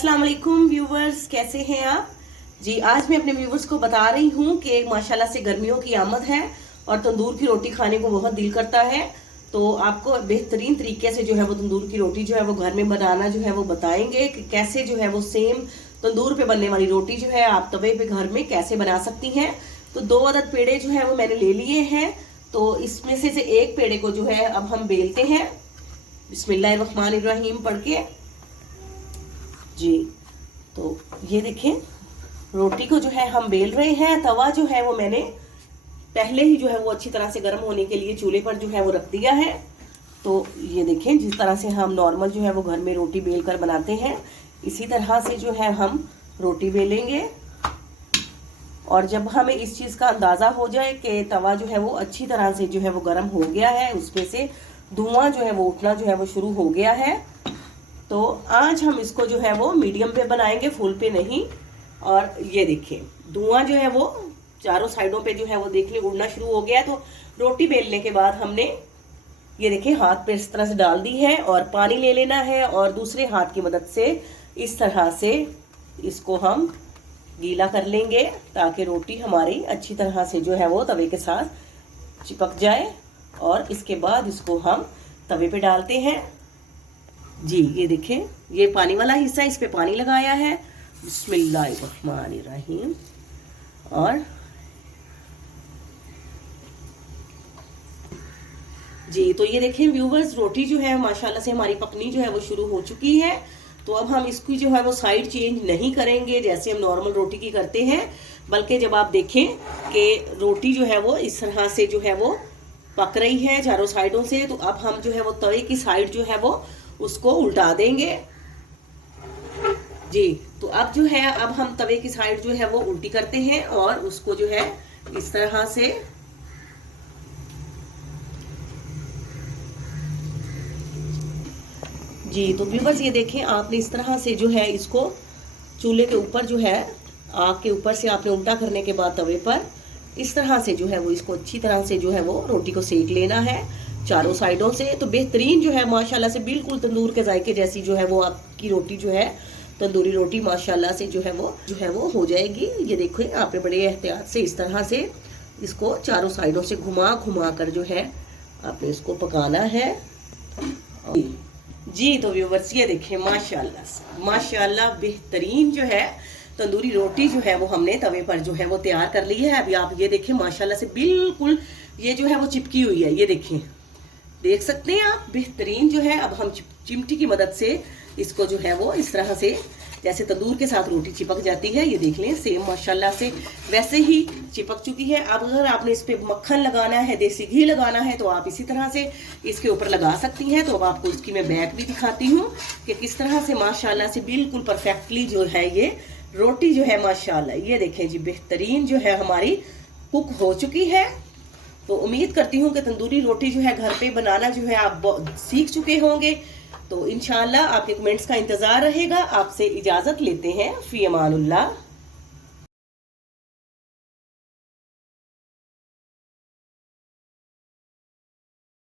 अस्सलाम वालेकुम व्यूवर्स, कैसे हैं आप जी। आज मैं अपने व्यूवर्स को बता रही हूँ कि माशाल्लाह से गर्मियों की आमद है और तंदूर की रोटी खाने को बहुत दिल करता है। तो आपको बेहतरीन तरीके से जो है वो तंदूर की रोटी जो है वो घर में बनाना जो है वो बताएंगे कि कैसे जो है वो सेम तंदूर पे बनने वाली रोटी जो है आप तवे पे घर में कैसे बना सकती हैं। तो 2 अदद पेड़े जो है वो मैंने ले लिए हैं। तो इसमें से एक पेड़े को जो है अब हम बेलते हैं बिस्मिल्लाहिर्रहमानिर्रहीम पढ़ के जी। तो ये देखें, रोटी को जो है हम बेल रहे हैं। तवा जो है वो मैंने पहले ही जो है वो अच्छी तरह से गर्म होने के लिए चूल्हे पर जो है वो रख दिया है। तो ये देखें, जिस तरह से हम नॉर्मल जो है वो घर में रोटी बेल कर बनाते हैं इसी तरह से जो है हम रोटी बेलेंगे। और जब हमें इस चीज़ का अंदाज़ा हो जाए कि तवा जो है वो अच्छी तरह से जो है वो गर्म हो गया है, उसमें से धुआं जो है वो उठना जो है वो शुरू हो गया है, तो आज हम इसको जो है वो मीडियम पे बनाएंगे, फुल पे नहीं। और ये देखिए धुआं जो है वो चारों साइडों पे जो है वो देखने उड़ना शुरू हो गया है। तो रोटी बेलने के बाद हमने ये देखिए हाथ पे इस तरह से डाल दी है और पानी ले लेना है और दूसरे हाथ की मदद से इस तरह से इसको हम गीला कर लेंगे ताकि रोटी हमारी अच्छी तरह से जो है वो तवे के साथ चिपक जाए। और इसके बाद इसको हम तवे पे डालते हैं जी। ये देखें, ये पानी वाला हिस्सा, इस पे पानी लगाया है बिस्मिल्लाहिर्रहमानिर्रहीम। और जी तो ये देखें व्यूवर्स, रोटी जो है माशाल्लाह से हमारी पकनी जो है वो शुरू हो चुकी है। तो अब हम इसकी जो है वो साइड चेंज नहीं करेंगे जैसे हम नॉर्मल रोटी की करते हैं, बल्कि जब आप देखें कि रोटी जो है वो इस तरह से जो है वो पक रही है चारों साइडों से, तो अब हम जो है वो तवे की साइड जो है वो उसको उल्टा देंगे जी। तो अब जो है अब हम तवे की साइड जो है वो उल्टी करते हैं और उसको जो है इस तरह से जी। तो व्यूअर्स ये देखें, आपने इस तरह से जो है इसको चूल्हे के ऊपर जो है आग के ऊपर से आपने उल्टा करने के बाद तवे पर इस तरह से जो है वो इसको अच्छी तरह से जो है वो रोटी को सेक लेना है चारों साइडों से। तो बेहतरीन जो है माशाल्लाह से बिल्कुल तंदूर के जायके जैसी जो है वो आपकी रोटी जो है तंदूरी रोटी माशाल्लाह से जो है वो हो जाएगी। ये देखो, आपने बड़े एहतियात से इस तरह से इसको चारों साइडों से घुमा घुमा कर जो है आपने इसको पकाना है जी। तो व्यूवर्स ये देखें माशाल्लाह बेहतरीन जो है तंदूरी रोटी जो है वो हमने तवे पर जो है वो तैयार कर ली है। अभी आप ये देखें माशाल्लाह से बिल्कुल ये जो है वो चिपकी हुई है, ये देखें, देख सकते हैं आप, बेहतरीन जो है। अब हम चिमटी की मदद से इसको जो है वो इस तरह से जैसे तंदूर के साथ रोटी चिपक जाती है, ये देख लें सेम माशाल्लाह से वैसे ही चिपक चुकी है। अब अगर आपने इस पे मक्खन लगाना है, देसी घी लगाना है, तो आप इसी तरह से इसके ऊपर लगा सकती हैं। तो अब आपको इसकी मैं बैक भी दिखाती हूँ कि किस तरह से माशाल्लाह से बिल्कुल परफेक्टली जो है ये रोटी जो है माशाल्लाह, ये देखें जी, बेहतरीन जो है हमारी कुक हो चुकी है। तो उम्मीद करती हूँ कि तंदूरी रोटी जो है घर पे बनाना जो है आप सीख चुके होंगे। तो इंशाल्लाह आपके कमेंट्स का इंतज़ार रहेगा। आपसे इजाज़त लेते हैं, फ़ी अमानुल्लाह।